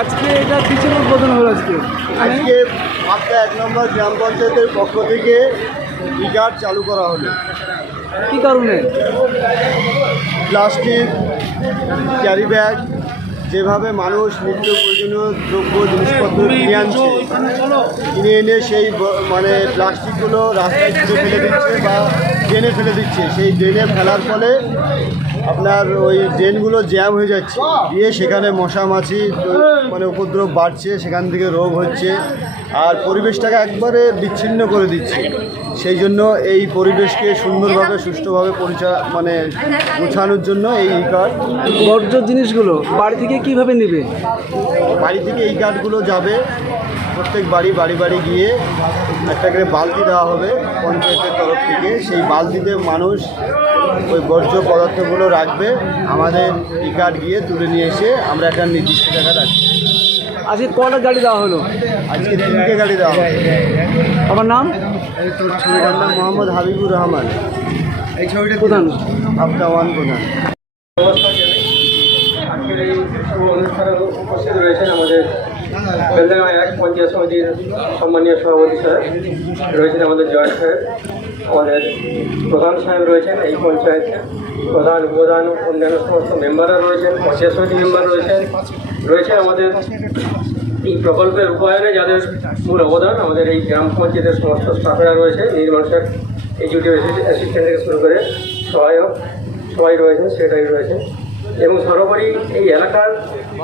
আজকে এটা কিসের উদ্বোধন হলো আজকে। আজকে আপনার এক নম্বর গ্রাম পঞ্চায়েতের পক্ষ থেকে ই কার্ড চালু করা হলো। কি কারণে? প্লাস্টিক ক্যারি ব্যাগ যেভাবে মানুষ নিত্য প্রয়োজনীয় দ্রব্য জিনিসপত্র কিনে আনছে কিনে এনে সেই মানে প্লাস্টিকগুলো রাস্তায় ফেলে দিচ্ছে বা ড্রেনে ফেলে দিচ্ছে। সেই ড্রেনে ফেলার ফলে আপনার ওই ড্রেনগুলো জ্যাম হয়ে যাচ্ছে। দিয়ে সেখানে মশা মাছি মানে উপদ্রব বাড়ছে সেখান থেকে রোগ হচ্ছে আর পরিবেশটাকে একবারে বিচ্ছিন্ন করে দিচ্ছে। সেই জন্য এই পরিবেশকে সুন্দরভাবে সুষ্ঠুভাবে পরিচা মানে গোছানোর জন্য এই ই কার্ড বর্জ্য জিনিসগুলো বাড়ি থেকে কীভাবে নেবে? বাড়ি থেকে এই কার্ডগুলো যাবে। প্রত্যেক বাড়ি বাড়ি বাড়ি গিয়ে একটা করে বালতি দেওয়া হবে পঞ্চায়েতের তরফ থেকে। সেই বালতিতে মানুষ ওই বর্জ্য পদার্থগুলো রাখবে আমাদের ই কার্ড গিয়ে তুলে নিয়ে এসে আমরা একটা নির্দিষ্ট জায়গা রাখি আজকে কটা গাড়ি দেওয়া হলো? আজকে তিনটে গাড়ি দেওয়া হলো আমার নাম? আমার নাম মোহাম্মদ হাবিবুর রহমান। এই ছবিটা প্রধান। আফতা ওয়ান প্রধান। আজকের এই শুভ অনুষ্ঠানে উপস্থিত রয়েছেন আমাদের বেলদাগাঁও এক পঞ্চায়েত সমিতির সম্মানীয় সভাপতি সাহেব রয়েছেন আমাদের জয় সাহেব আমাদের প্রধান সাহেব রয়েছেন এই পঞ্চায়েতে প্রধান উপধান অন্যান্য সমস্ত মেম্বাররা রয়েছেন পঞ্চায়েত সমিতি মেম্বার রয়েছেন রয়েছে আমাদের এই প্রকল্পের রূপায়নে যাদের মূল অবদান আমাদের এই গ্রাম পঞ্চায়েতের সমস্ত স্টাফেরা রয়েছে নির্মাণ স্যার এক্সিকিউটিভ অ্যাসিস্ট্যান্ট থেকে শুরু করে সহায়ক সবাই রয়েছেন, সেটাই রয়েছে এবং সর্বোপরি এই এলাকার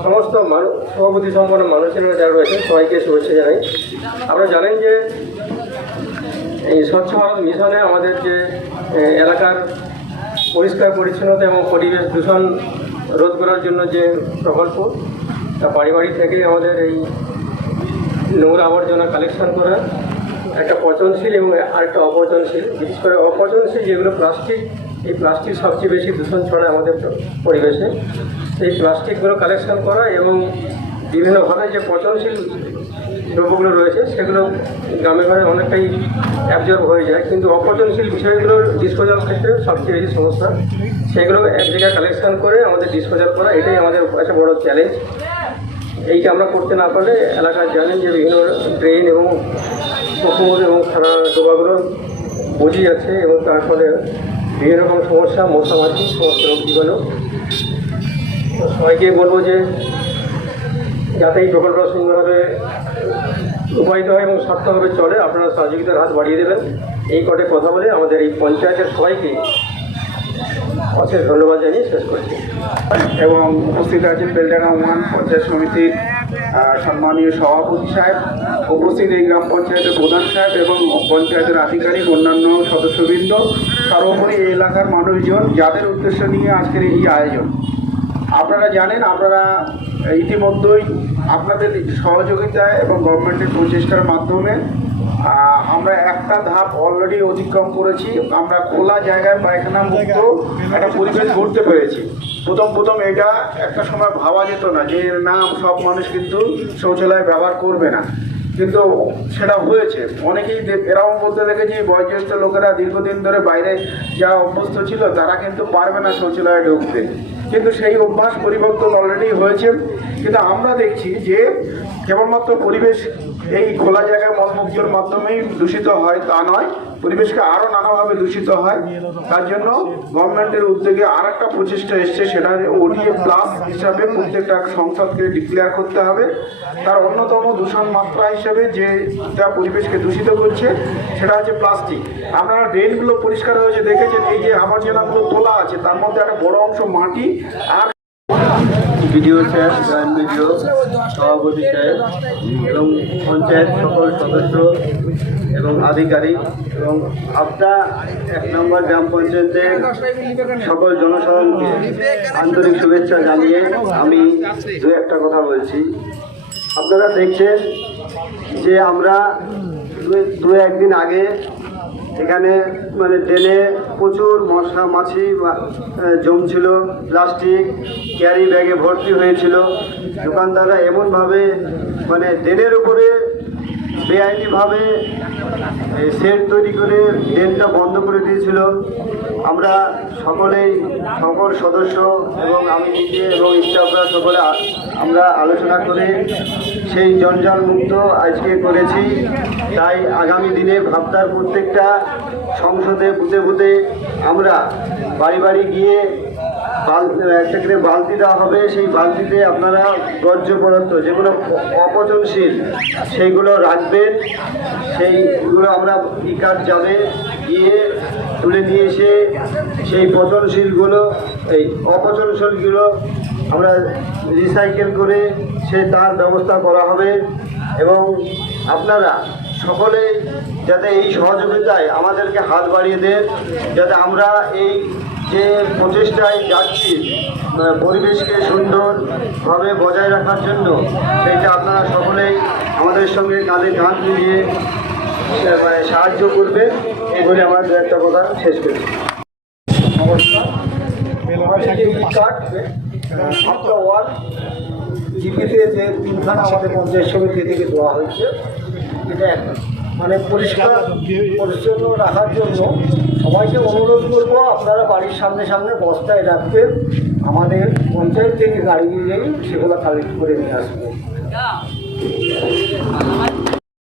সমস্ত মানুষ সভাপতি সম্পন্ন মানুষেরা যারা রয়েছেন, সবাইকে শুভেচ্ছা জানাই। আপনারা জানেন যে এই স্বচ্ছ ভারত মিশনে আমাদের যে এলাকার পরিষ্কার, পরিচ্ছন্নতা এবং পরিবেশ দূষণ রোধ করার জন্য যে প্রকল্প, তা বাড়ি বাড়ি থেকে আমাদের এই নোংরা আবর্জনা কালেকশন করা, একটা পচনশীল এবং আরেকটা অপচনশীল, বিশেষ করে অপচনশীল যেগুলো প্লাস্টিক এই প্লাস্টিক সবচেয়ে বেশি দূষণ ছড়ায় আমাদের পরিবেশে। এই প্লাস্টিকগুলো কালেকশন করা এবং বিভিন্নভাবে যে পচনশীল দ্রব্যগুলো রয়েছে, সেগুলো গ্রামে ঘরে অনেকটাই অ্যাবজর্ব হয়ে যায়। কিন্তু অপচনশীল বিষয়গুলোর ডিসপোজাল ক্ষেত্রে সবচেয়ে বেশি সমস্যা। সেগুলো এক জায়গায় কালেকশন করে আমাদের ডিসপোজাল করা, এটাই আমাদের একটা বড় চ্যালেঞ্জ এইটা আমরা করতে না পারলে এলাকার জানেন যে বিভিন্ন ড্রেন এবং পুকুর এবং খানা ডোবাগুলো বুঝে যাচ্ছে এবং তার ফলে বিভিন্ন রকম সমস্যা মশা মাছি সমস্ত রোগ জীবাণু তো সবাইকে বলব যে, যাতে এই প্রকল্পটা সুন্দরভাবে রূপায়িত হয় এবং সার্থকভাবে চলে, আপনারা সহযোগিতার হাত বাড়িয়ে দেবেন। এই কটে কথা বলে আমাদের এই পঞ্চায়েতের সবাইকে অশেষ ধন্যবাদ জানিয়ে শেষ করছি। এবং উপস্থিত আছেন বেলডাঙ্গা ওয়ান পঞ্চায়েত সমিতির সম্মানীয় সভাপতি সাহেব, উপস্থিত এই গ্রাম পঞ্চায়েতের প্রধান সাহেব এবং পঞ্চায়েতের আধিকারিক, অন্যান্য সদস্যবৃন্দ সর্বোপরি এই এলাকার মানুষজন যাদের উদ্দেশ্য নিয়ে আজকের এই আয়োজন। আপনারা জানেন, আপনারা ইতিমধ্যেই আপনাদের সহযোগিতায় এবং গভর্নমেন্টের প্রচেষ্টার মাধ্যমে আমরা একটা ধাপ অলরেডি অতিক্রম করেছি। আমরা খোলা জায়গায় পায়খানা মুক্ত একটা পরিবেশ ঘুরতে পেরেছি। প্রথম প্রথম এটা একটা সময় ভাবা যেত না যে, না, সব মানুষ কিন্তু শৌচালয় ব্যবহার করবে না। কিন্তু সেটা হয়েছে। অনেকেই এরকম বলতে দেখেছি, বয়োজ্যেষ্ঠ লোকেরা দীর্ঘদিন ধরে বাইরে যা অভ্যস্ত ছিল, তারা কিন্তু পারবে না শৌচালয়ে ঢুকতে। কিন্তু সেই অভ্যাস পরিবর্তন অলরেডি হয়েছে। কিন্তু আমরা দেখছি যে কেবলমাত্র পরিবেশ এই খোলা জায়গায় মলমুক্তর মাধ্যমেই দূষিত হয় তা নয়। পরিবেশকে আরও নানাভাবে দূষিত হয়। তার জন্য গভর্নমেন্টের উদ্যোগে আর একটা প্রচেষ্টা এসছে, সেটা ওডিএ প্লাস হিসাবে প্রত্যেকটা সংসদকে ডিক্লেয়ার করতে হবে। তার অন্যতম দূষণ মাত্রা হিসাবে যে যা পরিবেশকে দূষিত করছে, সেটা হচ্ছে প্লাস্টিক। আপনারা ড্রেনগুলো পরিষ্কার হয়েছে দেখেছেন, এই যে আবর্জনাগুলো তোলা আছে, তার মধ্যে একটা বড় অংশ মাটি আর বিডিও সাহেব গ্রাম বিডিও সভাপতি সাহেব এবং পঞ্চায়েত সকল সদস্য এবং আধিকারিক এবং আপটা এক নম্বর গ্রাম পঞ্চায়েতের সকল জনসাধারণকে আন্তরিক শুভেচ্ছা জানিয়ে আমি দু একটা কথা বলছি। আপনারা দেখছেন যে আমরা দু, একদিন আগে এখানে মানে ড্রেনে প্রচুর মশা, মাছি জমছিল। প্লাস্টিক, ক্যারি ব্যাগে ভর্তি হয়েছিল। দোকানদাররা এমনভাবে মানে ড্রেনের উপরে বেআইনিভাবে সেট তৈরি করে ড্রেনটা বন্ধ করে দিয়েছিল। আমরা সকলেই, সকল সদস্য এবং আমি নিজে এবং স্টাফরা সকলে আমরা আলোচনা করে সেই জঞ্জাল মুক্ত আজকে করেছি। তাই আগামী দিনে ভাবতার প্রত্যেকটা সংসদে বুথে বুথে আমরা বাড়ি বাড়ি গিয়ে একটা করে বালতি দেওয়া হবে, সেই বালতিতে আপনারা বর্জ্য পদার্থ যেগুলো অপচনশীল, সেইগুলো রাখবেন। সেইগুলো আমরা ই কার্ড যাবে গিয়ে তুলে নিয়ে এসে সেই পচনশীলগুলো, এই অপচনশীলগুলো আমরা রিসাইকেল করে সে তার ব্যবস্থা করা হবে। এবং আপনারা সকলে যাতে এই সহযোগিতায় আমাদেরকে হাত বাড়িয়ে দেন, যাতে আমরা এই যে প্রচেষ্টায় যাচ্ছি পরিবেশকে সুন্দরভাবে বজায় রাখার জন্য সেইটা আপনারা সকলেই আমাদের সঙ্গে কাঁধে কাঁধ মিলিয়ে মানে সাহায্য করবে এই বলে আমার দু একটা কথা শেষ করছি। ওয়ার্ড, জিপিতে যে তিনখানা আমাদের পঞ্চায়েত সমিতি থেকে দেওয়া হয়েছে, এটা মানে পরিষ্কার, পরিচ্ছন্ন রাখার জন্য সবাইকে অনুরোধ করব, আপনারা বাড়ির সামনে সামনে বস্তায় রাখতে আমাদের পঞ্চায়েত থেকে গাড়ি নিয়ে সেগুলো কালেক্ট করে নিয়ে আসবে